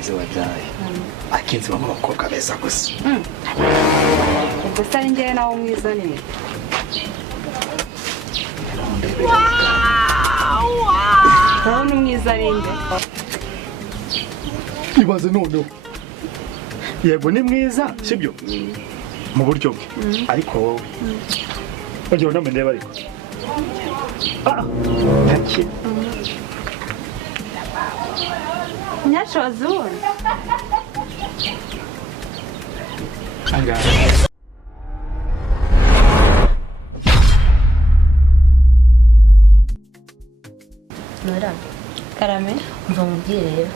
cyakoze wabyaye akinzi bamwe abakobwa beza gusa ubwo se ari njyewe nawe mwiza ni nawe ni mwiza ari nde ibaze noneho yego ni mwiza sibyo mu buryo bwe ariko wowe bagiye unamenye bariko ntaki nyashoza ubundi Nora karame mva mubwire rero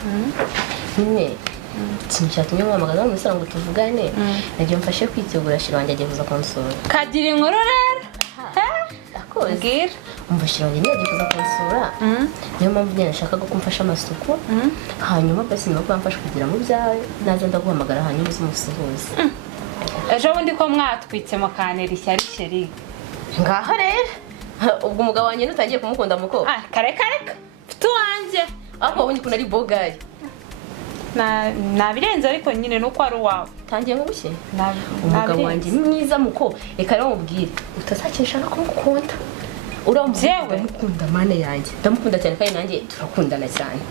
nyine ikintu cyatumye mpamagaza umusore ngo tuvugane nagiye mfashe kwitegura shira wanjye agiye kuza konsura kagira inkuru rero akoze umva shira wanjye agiye kuza konsura niyo mpamvu nyine nashakaga ko mfasha amasuku hanyuma basi niba kwamfasha kugira mu byawe naza ndaguhamagara hanyuma uzumusuhuze ejo bundi ko mwatwitse mu kanera ishyari sheri ngaho rero ubwo umugabo wanjye nutangiye kumukunda muko kare mfite uwanjye aho ubundi kuna ari bogari nabirenze ariko nyine nuko ari uwawe tangiye ngubushye umugabo wanjye ni mwiza muko reka rero mubwire utazakesha no kumukunda uramubyewe mukunda mane yanjye ndamukunda cyane kandi nanjye turakundana cyane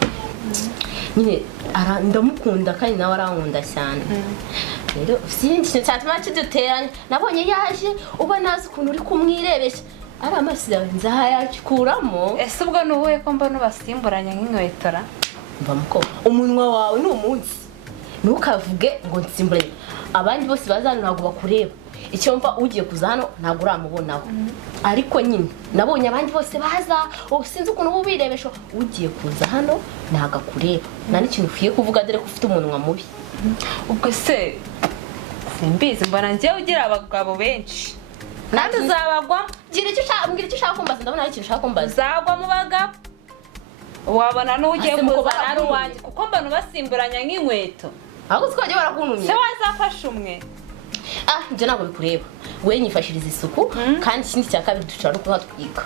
nyine ndamukunda kandi nawe arankunda cyane rero sinzi ikintu cyatuma kiduteranya nabonye yaje uba nazi ukuntu uri kumwirebesha ari amaso yawe nzayakuramo ese ubwo nuhuye ko mbona ubasimburanya nk'inkwetora mva muko umunwa wawe ni umunsi ntukavuge ngo nsimburanye abandi bose bazana ntabwo bakureba icyo mva ugiye kuza hano ntabwo uramubonaho ariko nyine nabonye abandi bose baza sinzi ukuntu uba ubirebesha ugiye kuza hano ntabwo akureba nta n'ikintu ukwiye kuvuga dore ko ufite umunwa mubi ubwo se simbizi mbona njyewe ugira abagabo benshi kandi uzabagwa mbwira icyo ushaka kumbaza ndabona hari ikintu ushaka kumbaza uzagwa mu bagabo wabona n'ugiye kuza ari uwanjye kuko mbona ubasimburanya nk'inkweto ahubwo twajya barakuntumye se wazafasha umwe ibyo ntabwo bikureba we nyifashiriza isuku kandi ikindi cya kabiri dushobora no kuhatwika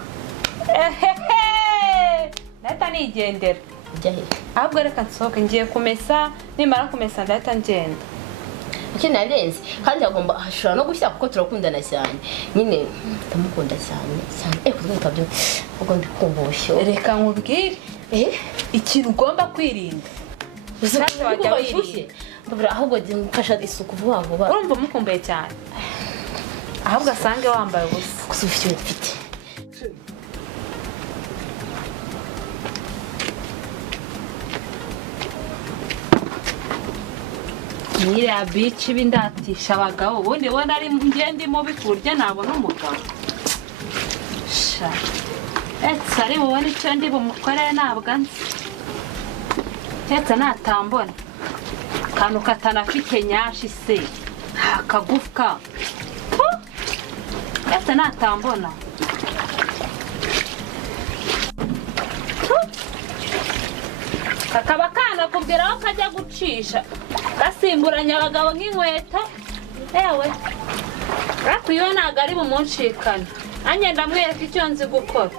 ndahita nigendera ujya he ahubwo reka nsohoke ngiye kumesa nimara kumesa ndahita ngenda iki nabirenze kandi hashobora no gushya kuko turakundana cyane nyine ndamukunda cyane kuzwita byo ubwo ndikumbushyo reka nkubwire ikintu ugomba kwirinda uzajya wajya wirinda mbura ahubwo mfasha isuku vuba vuba urumva mukumbuye cyane ahubwo asange wambaye ubusa gusa ufite mfite nyiriya bici bindatisha abagabo ubundi ubona ari ngende mubi ku buryo nabona umugabo sha etse ari bubone icyo ndi bumukorere ntabwo nzi etse natambona akantu katanafite nyashi se akagufwa etse natambona kakaba kanakubwira aho kajya gucisha gasimburanya abagabo nk'inkweto ewe ariko iyo ntabwo ari bumunshikane nanjye ndamwereka icyo nzi gukora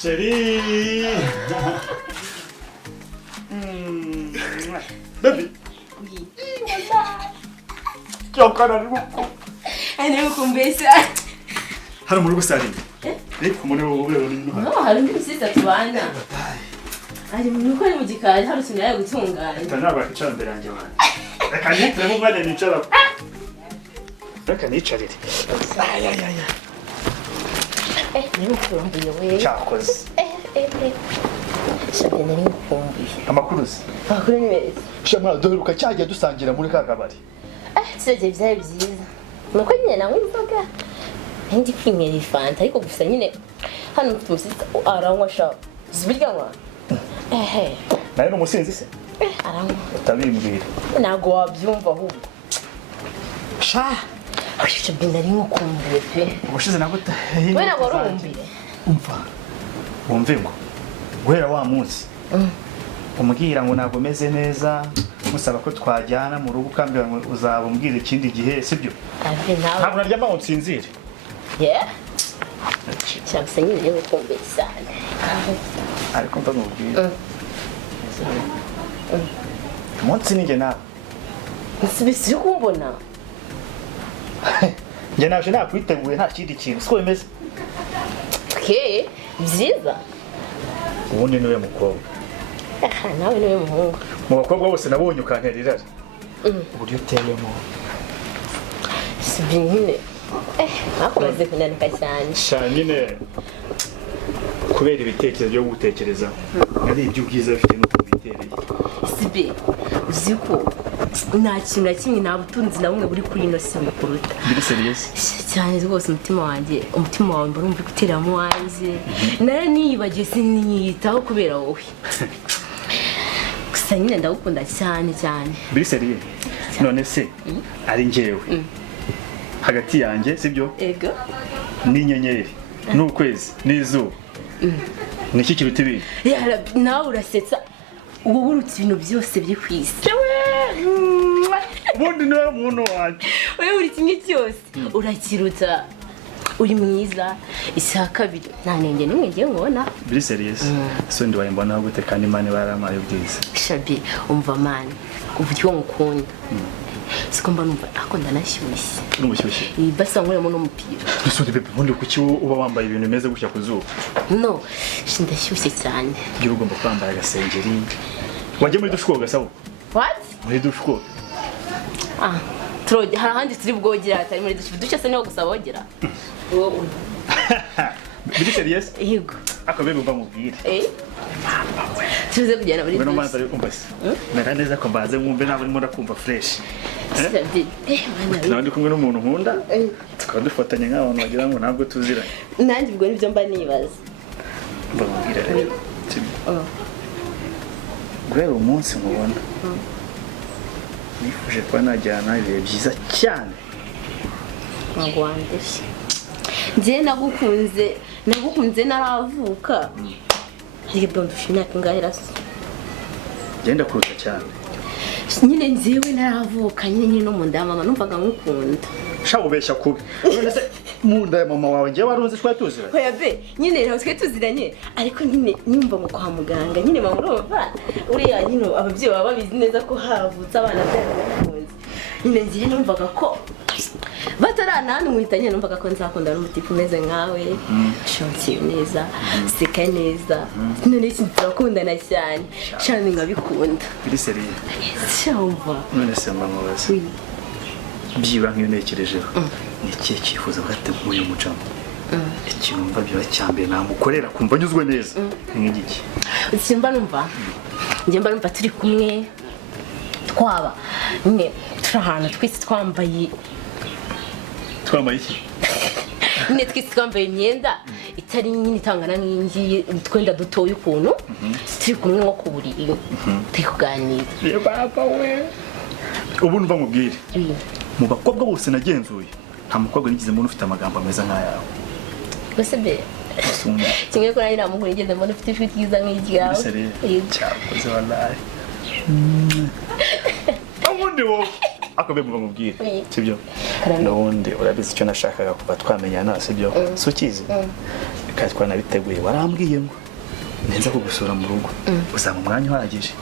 Chérie. Baby. Oui. Tu es encore dans le groupe. Elle est au combessa. Hano muri gusarira. Reka umuntu wowe uri hano. No, hari undi sisa tubana. Ari nuko ari mu gikari hari utuntu yaje gutunganya. Tanaba kicara mbere yanjye wana. Reka nitre mu bane nicara. Reka nicarire. Ay. Niba ukumbuye we. Cyakoze. Shabe nari ukumbuye. Amakuruzi. Akuri ni meza. Shamara duheruka cyajya dusangira muri ka kabari. Sije byaye byiza. Nuko nyine nawe inzoga. Ndi kwimera ifanta ariko gusa nyine hano mfite umusitsi aranywa sha. Zibirya ngwa. Naye n'umusinzi se? Aranywa. Utabimbwira. Nago wabyumva ahubwo. Sha. Shabi nari nkukumbuye pe. ubushize nagute We ntabwo warumbire. umva wumve ngo guhera wa munsi umbwira ngo ntabwo meze neza musaba ko twajyana mu rugo ukambwira ngo uzaba umbwira ikindi gihe sibyo ntabwo naryama ngo nsinzire cyangwa nyine niba ukumbuye cyane ariko mva nkubwira umunsi ninjye nawe nsibisi yo kumbona njye naje nakwiteguye nta kindi kintu siko bimeze byiza ubundi niwe mukobwa nawe niwe muhungu mu bakobwa bose nabonye ukantera irari uburyo uteyemo si nyine nakomaze kunanira cyane sha nyine kubera ibitekerezo byo gutekereza ari iby'ubwiza bifite n'uko bitereye sibe uzi ko nta kintu na kimwe nta butunzi na bumwe buri kuri ino si bukuruta biri serious cyane rwose umutima wawe mbona umva guteramo wanjye nari niyibagiye siniyitaho kubera wowe gusa nyine ndagukunda cyane cyane biri serious none se ari njyewe hagati yanjye sibyo ego n'inyenyeri n'ukwezi n'izuba niki kiruta ibindi nawe urasetsa uba urutse ibintu byose biri ku isi ubundi niwe muntu wanjye wowe buri kimwe cyose urakiruta uri mwiza icya kabiri nta ntenge n'imwe ngiye nkubona biri serious so ndi waye mbona gute kandi Imana baramaye ubwiza shabi umva mani uburyo ngukunda siko mba numva akunda nashyushye n'umushyushye basa nkuremo n'umupira nsundi bebe ubundi kuki uba wambaye ibintu bimeze gutya ku zuba no ndashyushye cyane byo ugomba kwambara agasengeri wajye muri dushwoga sabo what muri dushwoga turogera hari ahandi turi bwogera atari muri dushwoga dushya se niho gusa bogera biri serious yego akabebe mba mubwire tuze kujyana muri bino manza ukumva se mera neza ko mbaze mwumve nabo urimo ndakumva fresh nawe ndi kumwe n'umuntu nkunda tukaba dufatanye nk'abantu bagira ngo ntabwo tuziranye nanjye ubwo nibyo mba nibaza mba mubwire rero guhera umunsi nkubona nifuje kuba najyana ibihe byiza cyane ntabwo wandeshye njye nagukunze naravuka ariko ndusha imyaka ingahe rasa genda kuruta cyane nyine njyewe naravuka nyine no mu nda ya mama numvaga nkukunda sha ubeshya kubi none se mu nda ya mama wawe njye warunze twari tuziranye oya be nyine ntabwo twari tuziranye ariko nyine nyumva ngo kwa muganga nyine mama urumva uriya nyine ababyeyi baba babizi neza ko havutse abana byarabakunze nyine njye numvaga ko bataranana umwita nyine numvaga ko nzakunda n'umutipe umeze nkawe shonkiye neza seka neza none iki turakundana cyane cyane nkabikunda biri seriye cyumva none se mbamubaza byibura nk'iyo ntekerejeho ni ikihe cyifuzo bwateguye umucamo ikintu mva biba cyambere namukorera kumva anyuzwe neza nk'igiki simba numva njye mba numva turi kumwe twaba nyine turi ahantu twese twambaye iki nyine twese twambaye imyenda itari nyine itangana nk'ingiyi utwenda dutoya ukuntu turi kumwe nko ku buriri turi kuganira baba we ubu mva mubwire mu bakobwa bose nagenzuye nta mukobwa nigeze mbona ufite amagambo ameza nk'ayawe gusa be kimwe ko nanjye nta muntu nigeze mbona ufite ijwi ryiza nk'iryawe cyakoze wallahi ubundi wowe akabe mva mubwire sibyo n'ubundi urabizi icyo nashakaga kuva twamenyana sibyo si ukizi kandi twanabiteguye warambwiye ngo nenza kugusura mu rugo uzaba umwanya uhagije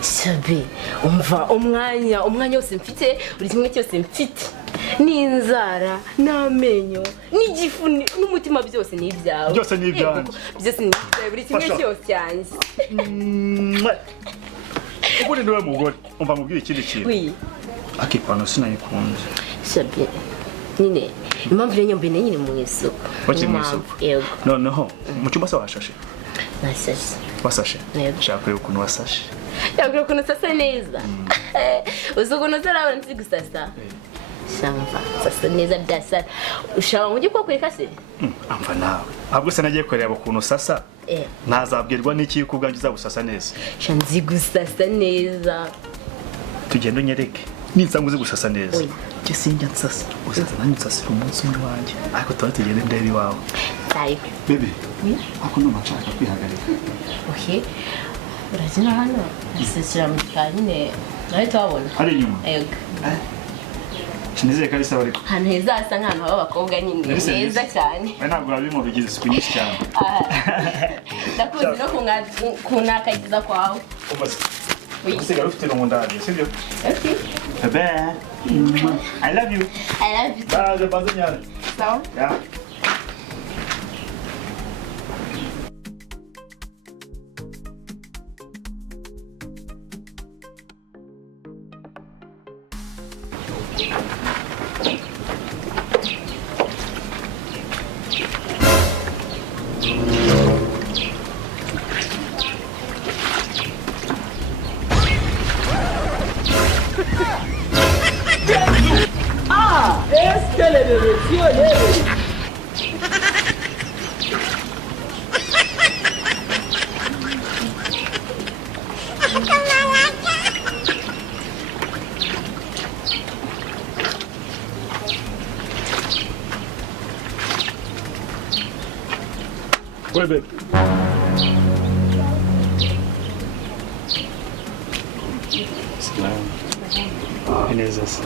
sabe umva umwanya wose mfite buri kimwe cyose mfite n'inzara n'amenyo n'igifu n'umutima byose ni ibyawe byose ni ibyanjye byose ni ibyawe buri kimwe cyose cyanjye ubundi niwe mugore umva mubwire ikindi kintu akipano sinayikunze sabe nyine impamvu rero nyombi nyine mu isoko wakiri mu isoko noneho mu cyumba se washashe nasashe wasashe shaka kureba ukuntu wasashe yabwira ukuntu usasa neza uzi ukuntu uzarabona nzi gusasa shamva sasa neza byasara ushaka ngo ujye kwakwereka se amva nawe ahubwo se nagiye kureba ukuntu usasa ntazabwirwa n'iki kubwanjye uzabusasa neza nzi gusasa neza tugenda unyereke ninsanga uzi gusasa neza njye sinjya nsasa usasa nanjye nsasira umunsi umwe wanjye ariko tuba tugende ndebe iwawe tayo bebe ako numva nshaka kwihagarika urazina hano isesera mu gikari nyine nawe tubabona hari inyuma yego sinizeye ko ari sawa ariko ahantu heza hasa nk'ahantu h'abakobwa nyine heza cyane ntabwo urabimo bigize isuku nyinshi cyane ndakuzi no kunakagiza kwawe usigaye ufite irungu ndahari sibyo okay bebe I love you baze baze nyare sawa yeah. Es que le dereció Wait, babe. Ineza se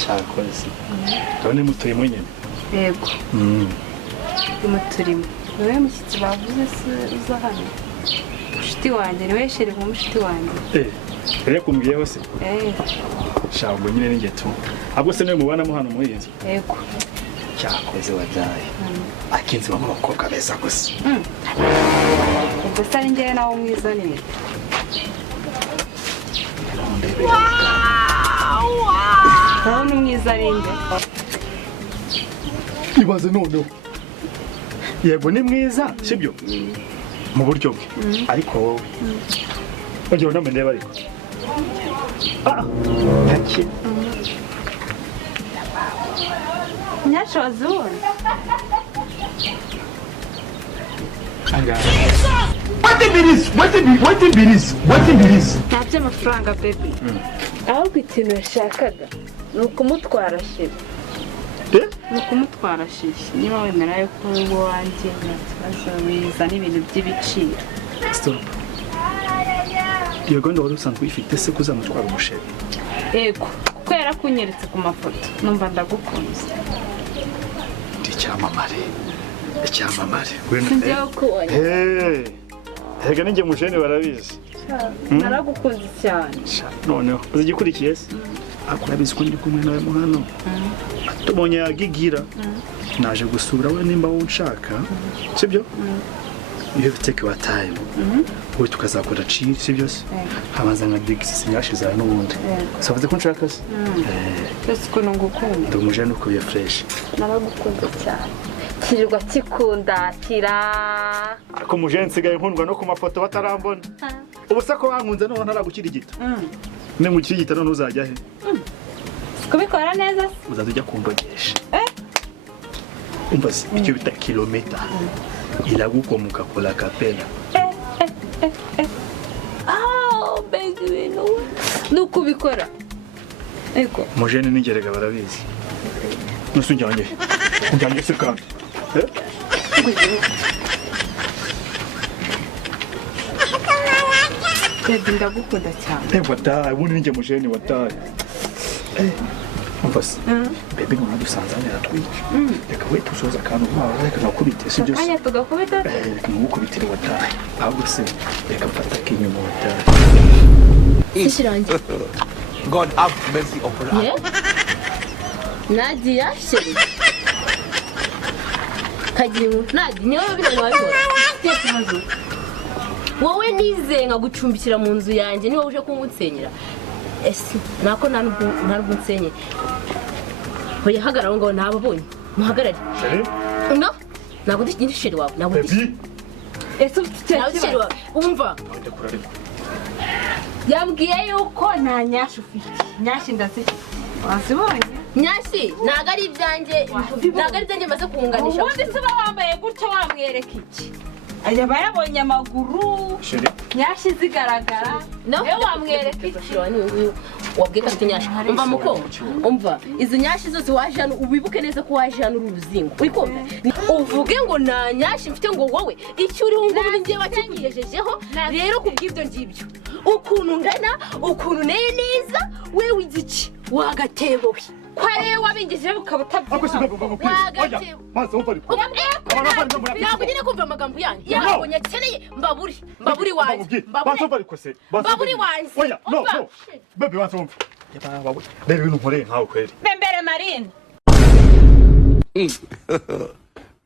cyakoze urabona mutuye mwenyine yego muturimo niwe mushyitsi bavuze se uza hano mushiti wanjye niwe shere mu mushiti wanjye rero kumbwiyeho se shabwo nyine ninjye tu ahubwo se niwe mubanamo hano muri iyi nzu yego cyakoze wabyaye akinzi bamwe abakobwa beza gusa ubwo se ari njyewe nawe mwiza nini urabona umwiza ari nde ibaze noneho yego ni mwiza sibyo mu buryo bwe ariko wowe ongera uname ndeba ariko gake nyashoza ubona What is? nta by'amafaranga baby ahubwo ikintu yashakaga ni ukumutwara shiri ni ukumutwara shiri niba wemera yuko iwanjye nta kibazo bizana ibintu by'ibiciro Stop. Iyo gahunda wari usanzwe uyifite se kuzamutwara umusheri yego kuko yarakunyeretse ku mafoto numva ndagukunze ndi icyamamare sinjyewe kubonye hega ninjye mujene barabizi naragukunze cyane noneho uzi igikurikiye se akurabizi ko ndi kumwe nawe mu hano tubonye yagigira naje gusura we nimba wowe unshaka sibyo you have to take your time wowe tukazakora chill sibyo se habanza nka digisi nyashize n'ubundi savuze ko nshaka se twese ukuntu ngukunda ndi umujene ukuye fresh naragukunze cyane kirirwa kikundatira ko mujene nsigaye nkundwa no ku mafoto batarambona ubu se ko wankunze none ntaragukirigita ne mu kirigita none uzajya he kubikora neza uzaza ujya kundogesha umva se icyo bita kilomita iragukomuka kula kapela mbega ibintu ni ukubikora ego mujene n'ingerega barabizi nusu njyanye se kandi baby ndagukunda cyane wataye ubundi ninjye mujene wataye umva se bebe ngo nadusanzanira twica reka we tusoza akantu vawe reka nakubite sibyo se anya tugakubita reka nugukubitire wataye ahubwo se reka mfata k'inyuma wataye ishirange God have mercy upon us. Nadia sheri kagiye Nadia niwe wabibona wabibona kibazo wowe nize nkagucumbikira mu nzu yanjye niwe uje kungusenyera ese nako ntabwo nsenye hoye hagara ngo nababonye muhagarare sheri no ntabwo ndi sheri wawe ntabwo ndi ese ufite sheri wawe umva yambwiye yuko nta nyashi ufite nyashi ndazifite wazibonye nyashi ntabwo ari ibyanjye maze kunganisha ubundi se uba wambaye gutyo wamwereka iki yaba yabonye amaguru nyashi zigaragara niwe wamwereka iki wabwiye ko afite nyashi umva muko umva izi nyashi zose waje hano ubibuke neza ko waje hano uruzingo uri kumva uvuge ngo nta nyashi mfite ngo wowe icyo uriho ngo njye wakikugejejeho rero kubw'ibyo ngibyo ukuntu ngana ukuntu neye neza wewe iziki wagatebo we kware wabingejeje ukaba utabyumva wagatebo ntabwo nyine kumva amagambo yanyu yabo nyakeneye mbaburi wanjye mbaburi wanjye bebe wansumva bebe ibintu nkoreye nkawe kweri bembere Marine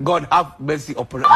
God have mercy upon us.